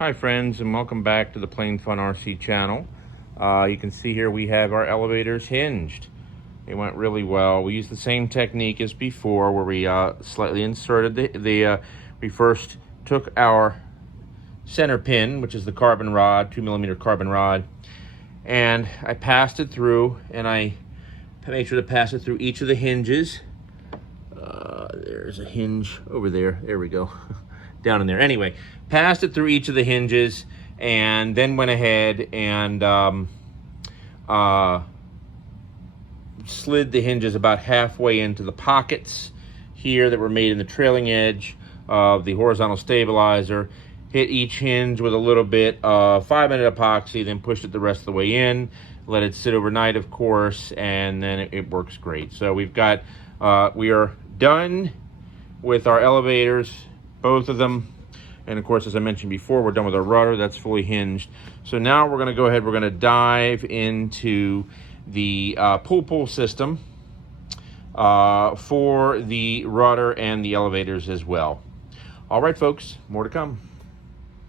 Hi friends, and welcome back to the Plain Fun RC channel. You can see here we have our elevators hinged. It went really well. We used the same technique as before, where we slightly inserted we first took our center pin, which is the carbon rod, 2mm carbon rod, and I passed it through, and I made sure to pass it through each of the hinges. There's a hinge over there. There we go. Down in there. Anyway, passed it through each of the hinges, and then went ahead and slid the hinges about halfway into the pockets here that were made in the trailing edge of the horizontal stabilizer. Hit each hinge with a little bit of 5-minute epoxy, then pushed it the rest of the way in. Let it sit overnight, of course, and then it works great. So we've got, we are done with our elevators, both of them. And of course, as I mentioned before, we're done with our rudder. That's fully hinged. So now we're gonna go ahead, we're gonna dive into the pull system for the rudder and the elevators as well. All right, folks, more to come.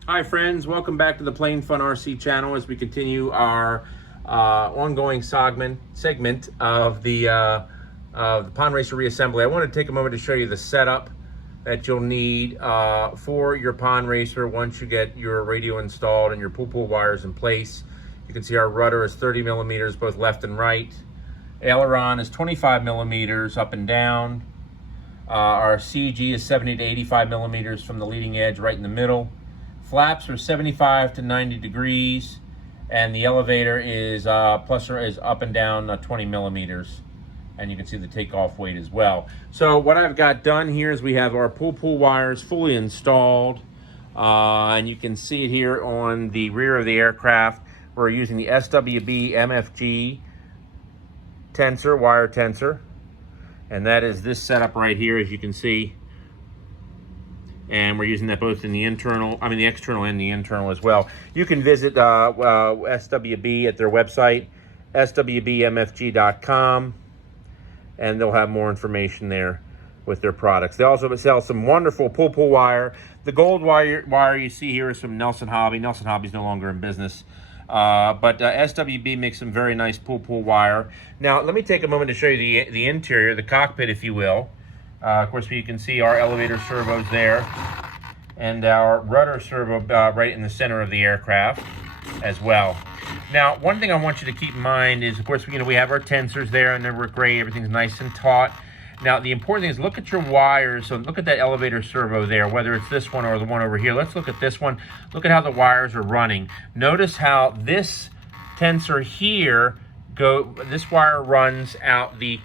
Hi friends, welcome back to the Plain Fun RC channel as we continue our ongoing segment of the Pond Racer reassembly. I want to take a moment to show you the setup that you'll need for your Pond Racer once you get your radio installed and your pull wires in place. You can see our rudder is 30mm both left and right. Aileron is 25mm up and down. Our CG is 70 to 85mm from the leading edge right in the middle. Flaps are 75 to 90 degrees, and the elevator is is up and down 20mm. And you can see the takeoff weight as well. So what I've got done here is we have our pull wires fully installed, and you can see it here on the rear of the aircraft. We're using the SWB MFG tensor, wire tensor, and that is this setup right here, as you can see. And we're using that both in the internal, the external and the internal as well. You can visit SWB at their website, swbmfg.com, and they'll have more information there with their products. They also sell some wonderful pull wire. The gold wire you see here is from Nelson Hobby. Nelson Hobby's no longer in business. But SWB makes some very nice pull wire. Now, let me take a moment to show you the interior, the cockpit, if you will. Of course, you can see our elevator servos there, and our rudder servo right in the center of the aircraft as well. Now, one thing I want you to keep in mind is, of course, we have our tensors there, and they work great. Everything's nice and taut. Now, the important thing is look at your wires. So look at that elevator servo there, whether it's this one or the one over here. Let's look at this one. Look at how the wires are running. Notice how this tensor here, this wire runs out the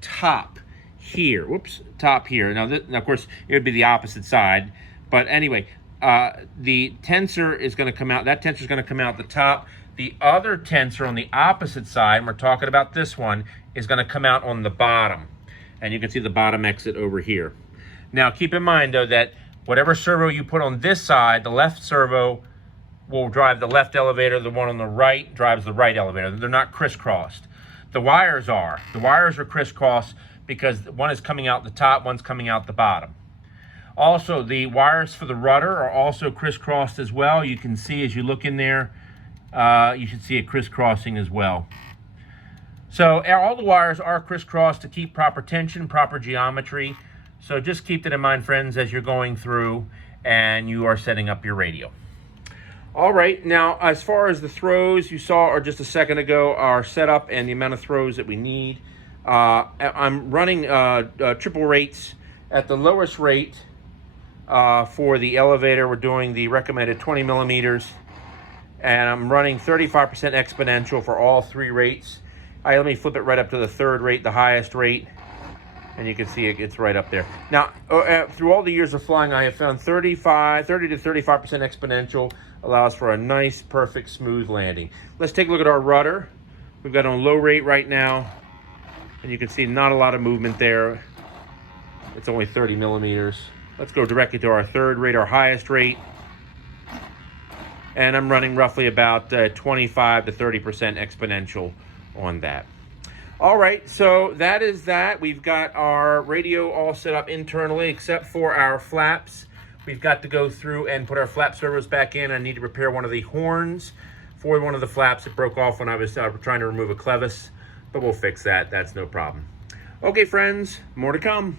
top here. Whoops, top here. Now, of course, it would be the opposite side. But anyway, the tensor is going to come out. That tensor is going to come out the top. The other tensor on the opposite side, and we're talking about this one, is going to come out on the bottom. And you can see the bottom exit over here. Now, keep in mind, though, that whatever servo you put on this side, the left servo will drive the left elevator. The one on the right drives the right elevator. They're not crisscrossed. The wires are. The wires are crisscrossed because one is coming out the top, one's coming out the bottom. Also, the wires for the rudder are also crisscrossed as well. You can see as you look in there, you should see it crisscrossing as well. So all the wires are crisscrossed to keep proper tension, proper geometry. So just keep that in mind, friends, as you're going through and you are setting up your radio. All right, now as far as the throws you saw just a second ago, our setup and the amount of throws that we need. I'm running triple rates. At the lowest rate for the elevator, we're doing the recommended 20mm, and I'm running 35% exponential for all three rates. Let me flip it right up to the third rate, the highest rate, and you can see it's right up there. Now, through all the years of flying, I have found 30 to 35% exponential allows for a nice, perfect, smooth landing. Let's take a look at our rudder. We've got on low rate right now, and you can see not a lot of movement there. It's only 30mm. Let's go directly to our third rate, our highest rate. And I'm running roughly about 25 to 30% exponential on that. All right, so that is that. We've got our radio all set up internally, except for our flaps. we've got to go through and put our flap servos back in. I need to repair one of the horns for one of the flaps that broke off when I was trying to remove a clevis, but we'll fix that. That's no problem. Okay, friends, more to come.